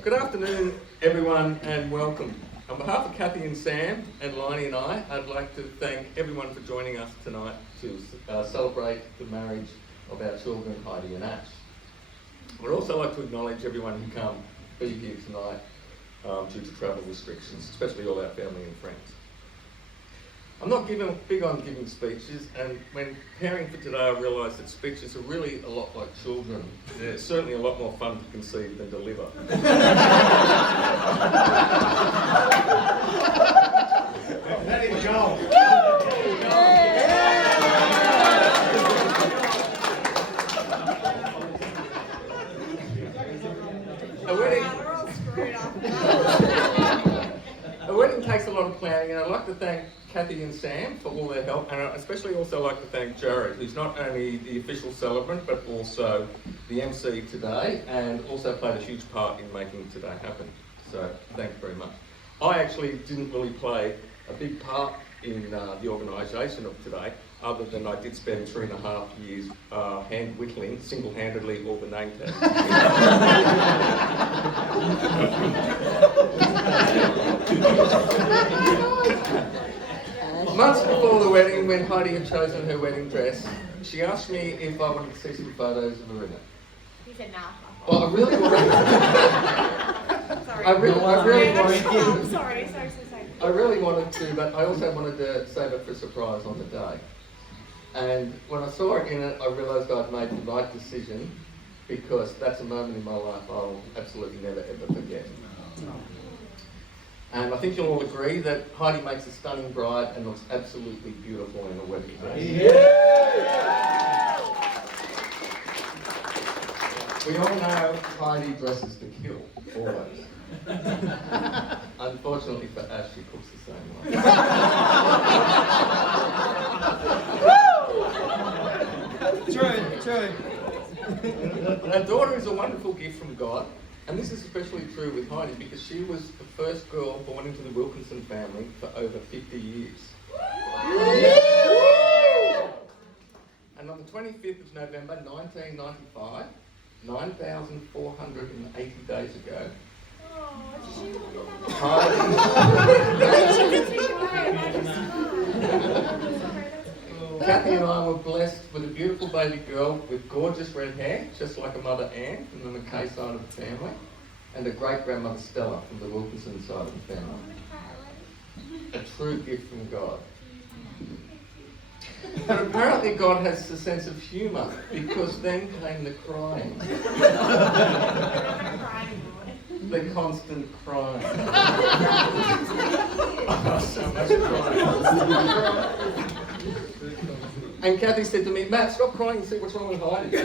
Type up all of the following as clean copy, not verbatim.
Good afternoon, everyone, and welcome. On behalf of Kathy and Sam and Liney and I'd like to thank everyone for joining us tonight to celebrate the marriage of our children, Heidi and Ash. I'd also like to acknowledge everyone who can't be here tonight due to travel restrictions, especially all our family and friends. I'm not big on giving speeches, and when preparing for today I realised that speeches are really a lot like children. They're certainly a lot more fun to conceive than deliver. Let him go. A wedding takes a lot of planning, and I'd like to thank Kathy and Sam for all their help, and I'd especially also like to thank Jared, who's not only the official celebrant but also the MC today, and also played a huge part in making today happen. So thanks very much. I actually didn't really play a big part in the organisation of today, other than I did spend 3.5 years hand whittling single-handedly all the name tags. Months before the wedding, when Heidi had chosen her wedding dress, she asked me if I wanted to see some photos of her in it. He said, nah. Well, I really wanted. Sorry. I really wanted. I'm sorry. I really wanted to, but I also wanted to save it for a surprise on the day. And when I saw her in it, I realised I'd made the right decision, because that's a moment in my life I'll absolutely never ever forget. And I think you'll all agree that Heidi makes a stunning bride and looks absolutely beautiful in a wedding dress. Yeah. We all know Heidi dresses to kill, always. Unfortunately for Ash, she cooks the same way. True. Our daughter is a wonderful gift from God. And this is especially true with Heidi because she was the first girl born into the Wilkinson family for over 50 years. And on the 25th of November 1995, 9,480 days ago, Kathy and I were blessed with a beautiful baby girl with gorgeous red hair, just like a mother Anne from the Mackay side of the family, and a great-grandmother Stella from the Wilkinson side of the family. A true gift from God. But apparently God has a sense of humour, because then came the crying. The constant crying. Oh, so much crying. And Kathy said to me, Matt, stop crying and see what's wrong with Heidi.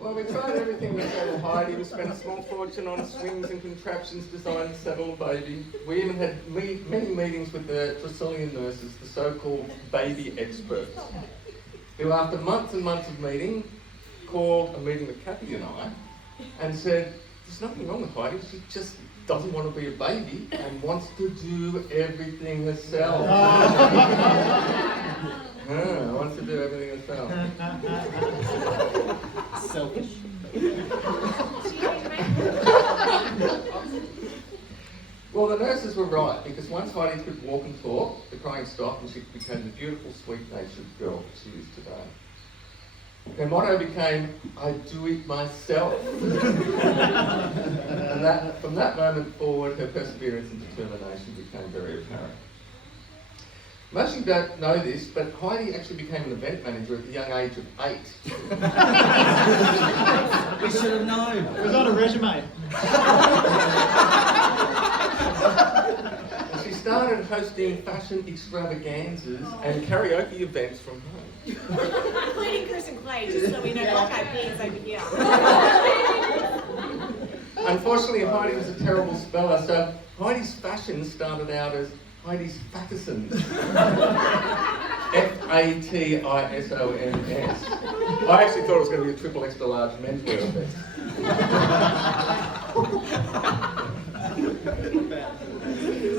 Well, we tried everything we could with Heidi. We spent a small fortune on swings and contraptions designed to settle a baby. We even had many meetings with the Tresillian nurses, the so-called baby experts, who after months and months of meeting, called a meeting with Kathy and I and said, there's nothing wrong with Heidi, she just doesn't want to be a baby and wants to do everything herself. Wants to do everything herself. Selfish. Well, the nurses were right, because once Heidi could walk and talk, the crying stopped and she became the beautiful, sweet-natured girl she is today. Her motto became, I do it myself. And from that moment forward, her perseverance and determination became very apparent. Most of you don't know this, but Heidi actually became an event manager at the young age of 8. We should have known. It was on a resume. And she started hosting fashion extravaganzas and karaoke events from home. Including Chris and Clay, just so we know Black Eyed Peas over here. Unfortunately, Heidi was a terrible speller, so Heidi's fashion started out as Heidi's Fattisons. F-A-T-I-S-O-N-S. I actually thought it was going to be a triple extra large menswear event.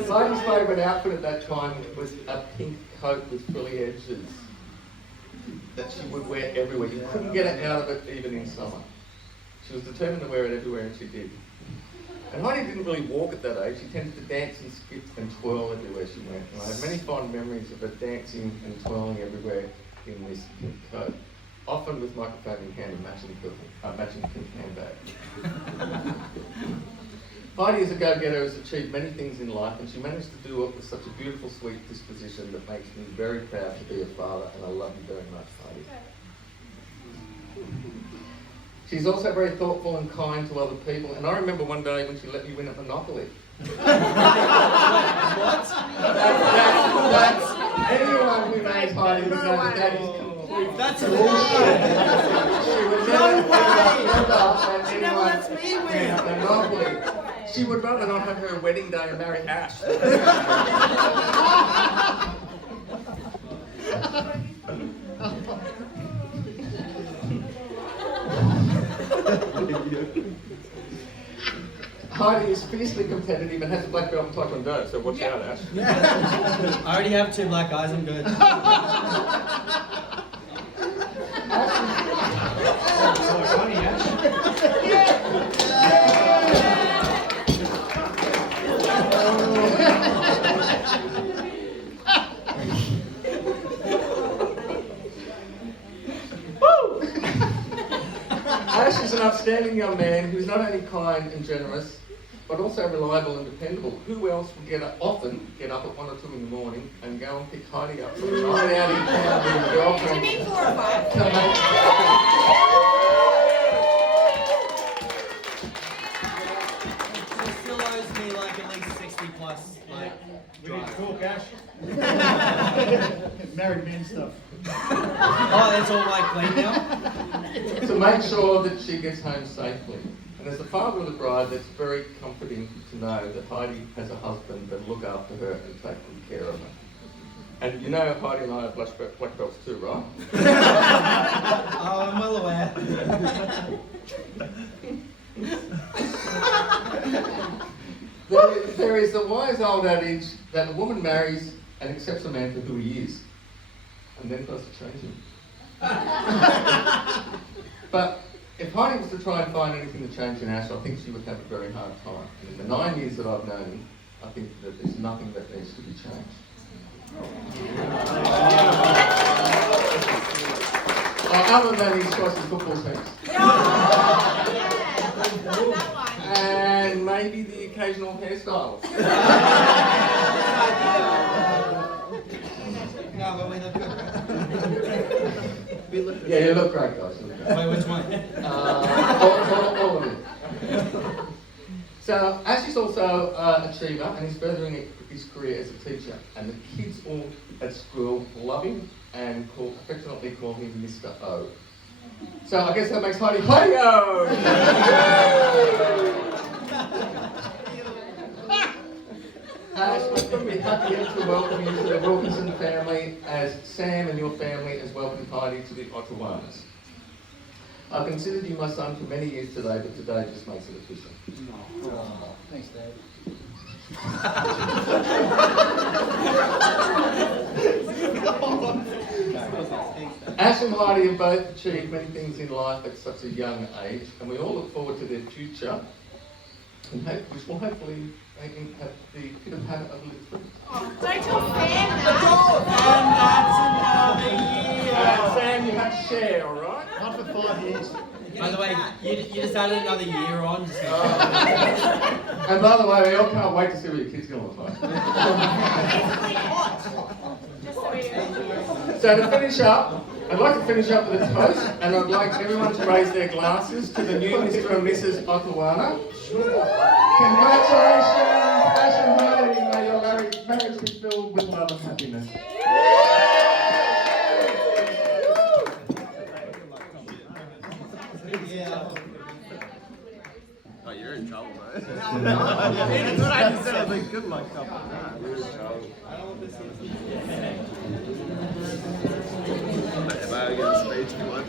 Heidi's favourite outfit at that time was a pink coat with frilly edges that she would wear everywhere. You couldn't get it out of it even in summer. She was determined to wear it everywhere, and she did. And Heidi didn't really walk at that age. She tended to dance and skip and twirl everywhere she went. And I have many fond memories of her dancing and twirling everywhere in this pink coat, often with microphone in hand and matching pink handbag. Heidi, as a go-getter, has achieved many things in life, and she managed to do it with such a beautiful, sweet disposition that makes me very proud to be a father, and I love you very much, Heidi. She's also very thoughtful and kind to other people, and I remember one day when she let me win at Monopoly. What? That's anyone who knows Heidi would know that is complete That's bullshit. She would never let She never lets me win. Monopoly. She would rather not have her wedding day and marry Ash. Heidi is fiercely competitive and has a black belt in Taekwondo, so watch out, Ash. I already have 2 black eyes, I'm good. Ash is an outstanding young man who's not only kind and generous, but also reliable and dependable. Who else would often get up at 1 or 2 in the morning and go and pick Heidi up from a night out in town with a Do you girlfriend? mean 4 or 5? to make- She still owes me like at least 60 plus. Like, We need to talk, Ash. Married men stuff. oh, it's all like clean now? to make sure that she gets home safely. And as the father of the bride, it's very comforting to know that Heidi has a husband that will look after her and take good care of her. And you know Heidi and I are black belts too, right? Oh, I'm well aware. There is the wise old adage that a woman marries and accepts a man for who he is, and then tries to change him. But if Heidi was to try and find anything to change in Ash, I think she would have a very hard time. And in the 9 years that I've known him, I think that there's nothing that needs to be changed. Other than his choice of football teams. And maybe the occasional hairstyles. No, but we look good. We look good. Yeah, you look great, guys. You look great. Wait, which one? All of it. So, Ash is also an achiever and is furthering his career as a teacher. And the kids all at school love him and affectionately call him Mr. O. So I guess that makes Heidi Heidi-O! Ash, we're going to be happy to welcome you to the Wilkinson family as Sam and your family has welcomed Heidi to the Ottawanas. I've considered you my son for many years today, but today just makes it official. Oh, thanks, Dad. Ash and Heidi have both achieved many things in life at such a young age, and we all look forward to their future, and which will hopefully make them have the bit of habit of living. Don't tell Sam that. Sam, you have to share, all right? Not for 5 years. By the way, you just added another year on. Just And by the way, we all can't wait to see what your kids are going to look like. Just so you know. So to finish up, I'd like to finish up with a toast, and I'd like everyone to raise their glasses to the new Mr. and Mrs. Ottawana. Congratulations, Ash and Heidi. May your marriage be filled with love and happiness. yeah. Oh, you're in trouble, mate. That's what I just said. Good luck, couple. You're in trouble. If I get a speech, come on.